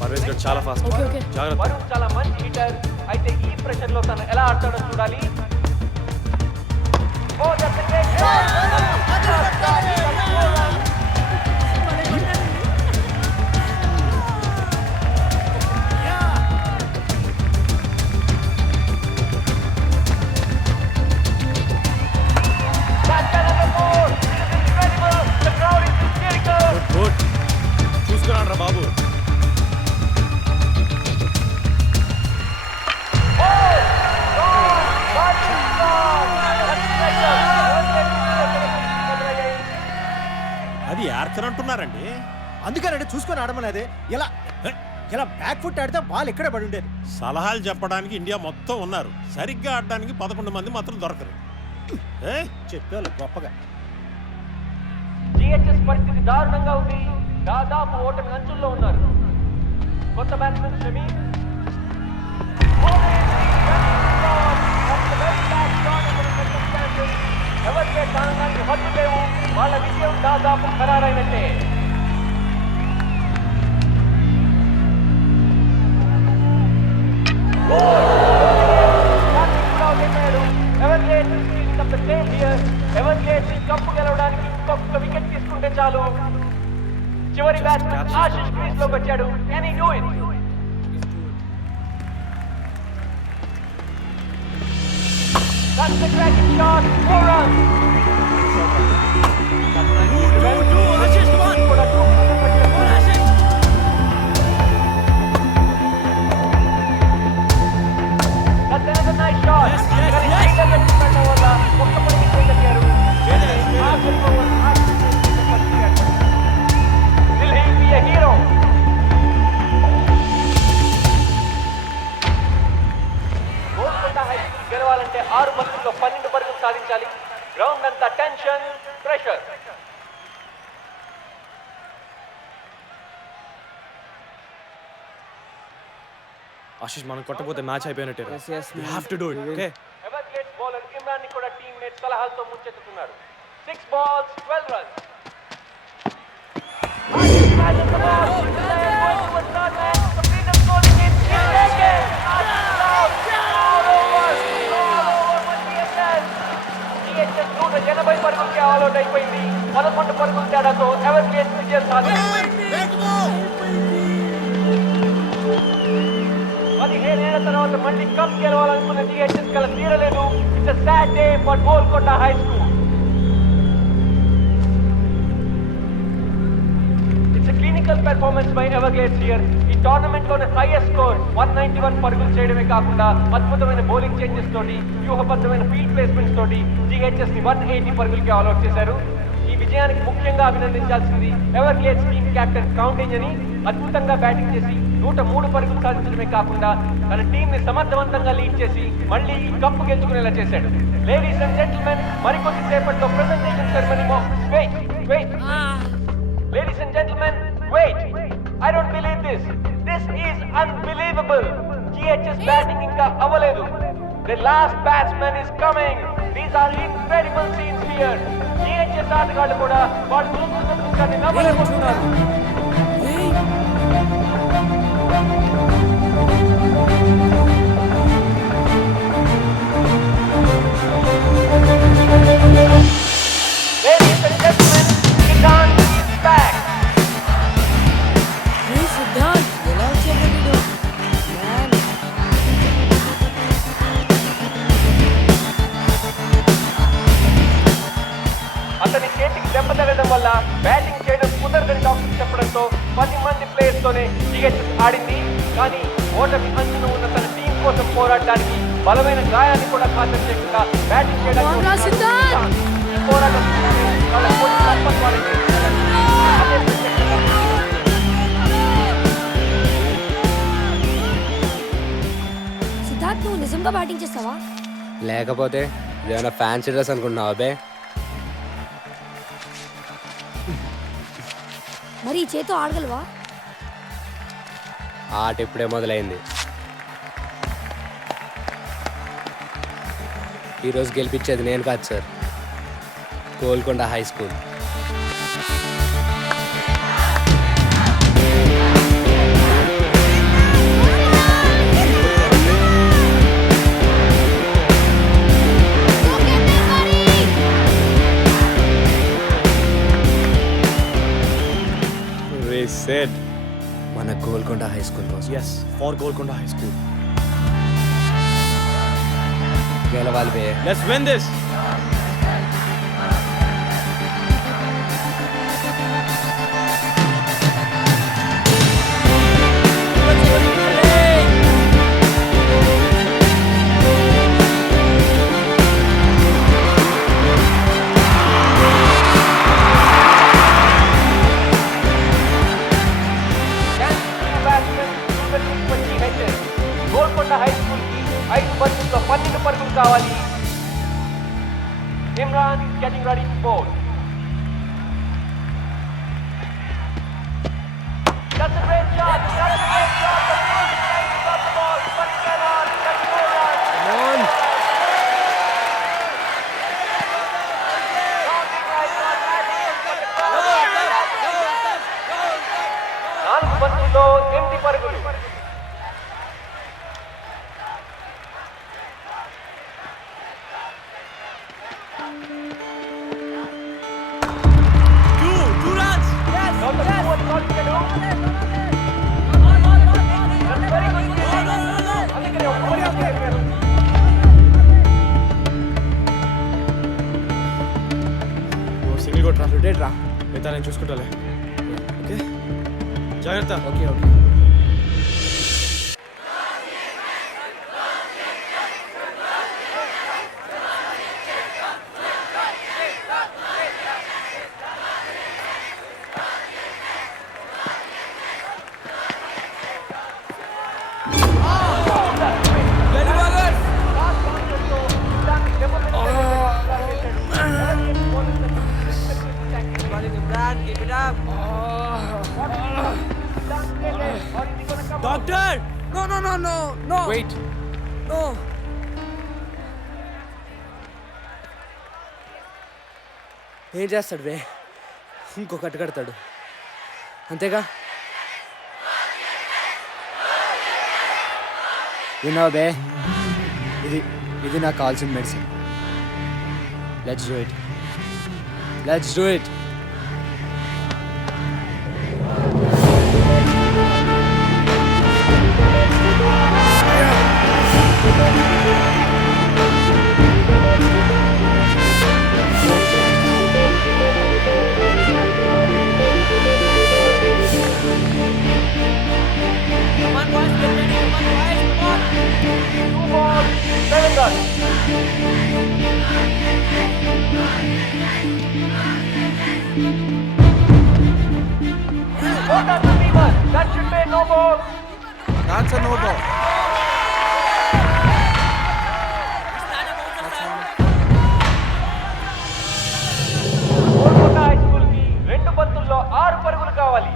పర్వేజ్ గడ్ చాలా ఫాస్ట్. జాగ్రత్త. వరుణ్ చాలా మంచి హిటర్. అయితే ఈ ప్రెషర్ లో తను ఎలా ఆడతాడో చూడాలి. Oh, that's a great shot. Good. చూసుకున్నాను రా బాబు. అది యార్కర్ అంటున్నారండి. అందుకనండి చూసుకొని ఆడమనేది. ఇలా బ్యాక్ ఫుట్ ఆడితే బాల్ ఇక్కడే పడి ఉండేది. సలహాలు చెప్పడానికి ఇండియా మొత్తం ఉన్నారు. సరిగ్గా ఆడడానికి 11 మంది మాత్రం దొరకరు. చెప్పాలి గొప్పగా. GHS పరిస్థితి దారుణంగా ఉంది. దాదాపు ఓటమి అంచుల్లో ఉన్నారు. కొత్త బ్యాట్స్మెన్ షమీ ఎవరికే దానికి హద్దు లేవు. వాళ్ళ విజయం దాదాపు ఖరారైనట్టే. ఎవరికేసి కప్పు గెలవడానికి ఇంకొక వికెట్ తీసుకుంటే చాలు. చివరి బ్యాట్స్మెన్ ఆశిష్ క్రీజ్ లోకి వచ్చాడు. Can he do it? That's the cracking shot. 4 runs. That's another nice shot. ఒక్క పడికి చేయగలిగారు. ఆశిష్ మనం కొట్టకపోతే మ్యాచ్ అయిపోయినట్టే Yes, yes, you man. Have to do it okay Everglades bowler Imran ని కూడా టీమ్మేట్ సలహాలతో ముంచెత్తుతున్నాడు. 6 balls 12 runs. ఎనభై పరుగులకి ఆల్అౌట్ అయిపోయింది. 11 పరుగుల తేడాతో ఎవర్గ్లేడ్స్ విజయం సాధించింది. 17 ఏళ్ల తర్వాత మళ్ళీ కప్ గెలవాలనుకున్న జిహెచ్ఎస్ కల తీరలేదు. It's a sad day for Golconda high school. It's a clinical performance by Everglades here. ఈ టోర్నమెంట్ లోనే హైయెస్ట్ స్కోర్ 191 పరుగులు చేయడమే కాకుండా అద్భుతమైన బౌలింగ్ చేంజెస్ తోటి వ్యూహబద్ధమైన ఫీల్డ్ ప్లేస్మెంట్స్ తోటి జిహెచ్ఎస్ ని 180 పరుగులకి ఆల్అౌట్ చేశారు. ఈ విజయానికి ముఖ్యంగా అభినందించాల్సింది ఎవర్గ్లేడ్స్ టీమ్ కెప్టెన్ కౌంటింగ్ అని అద్భుతంగా బ్యాటింగ్ చేసి 103 పరుగులు సాధించడమే కాకుండా తన టీం ని సమర్థవంతంగా లీడ్ చేసి మళ్ళీ ఈ కప్పు గెలుచుకునేలా చేశాడు. లేడీస్ అండ్ జెంటిల్మెన్, మరికొద్ది సేపట్లో presentation ceremony wait ladies and gentlemen, wait. I don't believe this. This is unbelievable. GHS batting ఇంకా అవ్వలేదు. The last batsman is coming. These are incredible scenes here. GHS ఆటగాళ్ళు కూడా వాళ్ళు చూస్తున్న దృశ్యాన్ని నమ్మలేకపోతున్నారు. Ladies and gentlemen, Siddhant is back. Siddhant ఎలా వచ్చాడు వీడు మ్యాన్ అతని చేతికి దెబ్బ తగలడం వల్ల బ్యాటింగ్ చేయడం కుదరదని డాక్టర్ చెప్పడంతో 10 మంది ప్లేయర్స్ తోనే జిహెచ్ఎస్ ఆడింది. కానీ ఓటమి అంచున ఉన్న తన టీం కోసం పోరాడడానికి బలమైన గాయాన్ని కూడా ఖాతరు చేయకుండా బ్యాటింగ్ చేయడానికి ఈ పోరాటం వాళ్ళ కోచ్ సంపత్ వాళ్ళకి అదే ప్రత్యేకత. సిద్ధార్థ్, నువ్వు నిజంగా బ్యాటింగ్ చేస్తావా? లేకపోతే ఏమైనా ఫ్యాన్సీ డ్రెస్ అనుకుంటున్నావా అబే? మరి ఈ చేతో ఆడగలవా? ఆట ఇప్పుడే మొదలైంది. ఈరోజు గెలిపించేది నేను కాదు sir, Golconda high school. Said మన గోల్కొండ హై స్కూల్ కోసం yes for Golconda High School. గెలవాలి బే. Let's win this. Golconda high school కి 5 బంతుల్లో 12 పరుగులు కావాలి. Imran is getting ready to bowl. That's a great shot. That's a great shot. The ball is trying to stop the ball, but he cannot. That's 4 runs. Come on. Counting right now, batting, but the ball- 4 బంతుల్లో 8 పరుగులు. Two runs. Now the two what he can do. That's very good. అందుకనే ఒక్కడే చెప్పారు. సింగిల్ కొట్రా, రొటేట్ రా. మిగతా నేను చూసుకుంటాలే. ఓకే, జాగ్రత్త. Okay. Doctor No, no, no, no, no. Wait. No. ఏం చేస్తాడు బే? ఇంకొకటి కడతాడు అంతేగా. విన్నావు బే, ఇది నాకు కావాల్సిన medicine. Let's do it, let's do it. That should be no ball. That's a no ball. Kolkata high school కి 2 బంతుల్లో 6 పరుగులు కావాలి.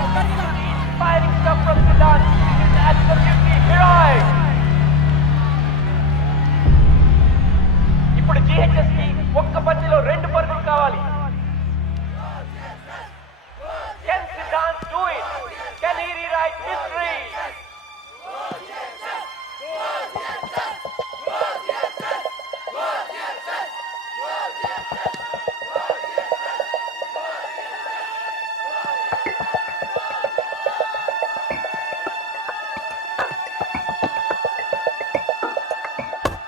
Inspiring stuff from Sudan. It is absolutely heroic. ఇప్పుడు GHS కి ఒక్క బంతిలో 2 పరుగులు కావాలి. Can Sudan do it? Can he rewrite history?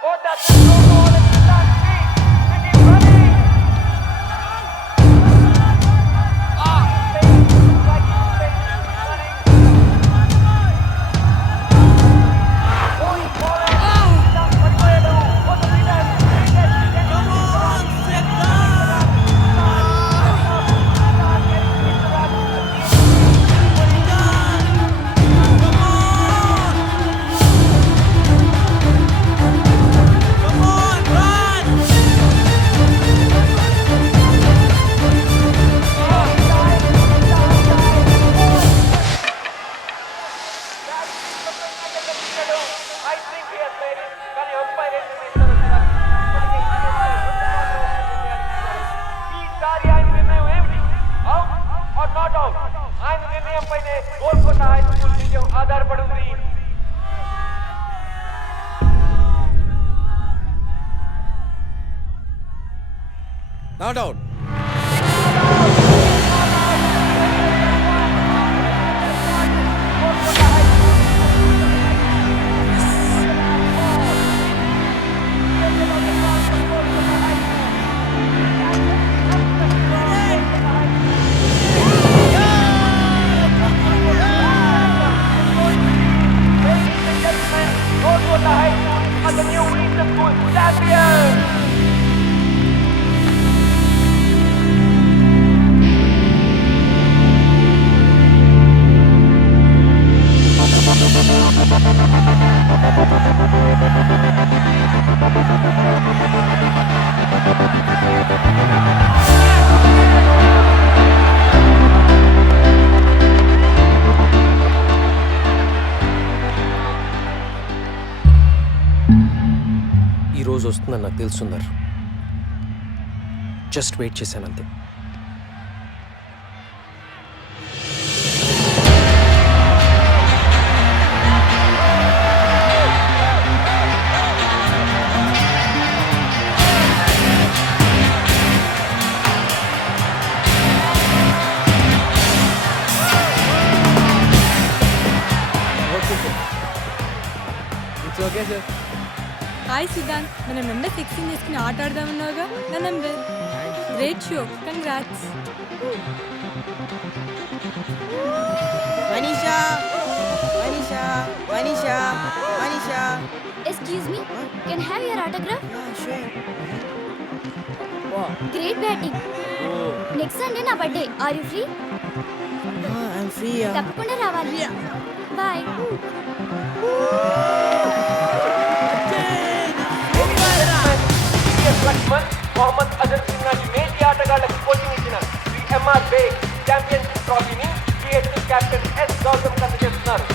Oh, that's a no ball and Sudan speed. It is running. Like it's running. Going forward. Sudan పడిపోయాడు. ఒక leader. Come on, I think he has made it. కానీ umpire ఏం నిర్ణయిస్తారో చూడాలి. ఈసారి ఆయన నిర్ణయం ఏమిటి? Out or not out? ఆయన నిర్ణయంపైనే కోల్కతా హై స్కూల్ విజయం ఆధారపడి ఉంది. Not out. Ladies and gentlemen, Kolkata High School are the new inter-school champions. ఈ రోజు వస్తుందని నాకు తెలుసున్నారు. జస్ట్ వెయిట్ చేశాను అంతే. It's okay sir. Hi Siddhant, మన మెంబర్ ఫిక్సింగ్ చేసుకుని ఆట ఆడదామన్నావుగా నా number. Great show, congrats. Manisha Manisha Manisha Manisha. Excuse me, can I have your autograph? Yeah, sure. Great batting. Oh next Sunday నా birthday are you free I'm free తప్పకుండా రావాలి బాయ్ లక్ష్మణ్ మొహమ్మద్ అజర్ సింగ్ లాంటి మేటి ఆటగాళ్లకు కోచింగ్ ఇచ్చిన శ్రీ ఎంఆర్ బేగ్ ఛాంపియన్షిప్ ట్రోఫీని జిహెచ్ఎస్ కెప్టెన్ ఎస్ గౌతమ్ అందజేస్తున్నారు.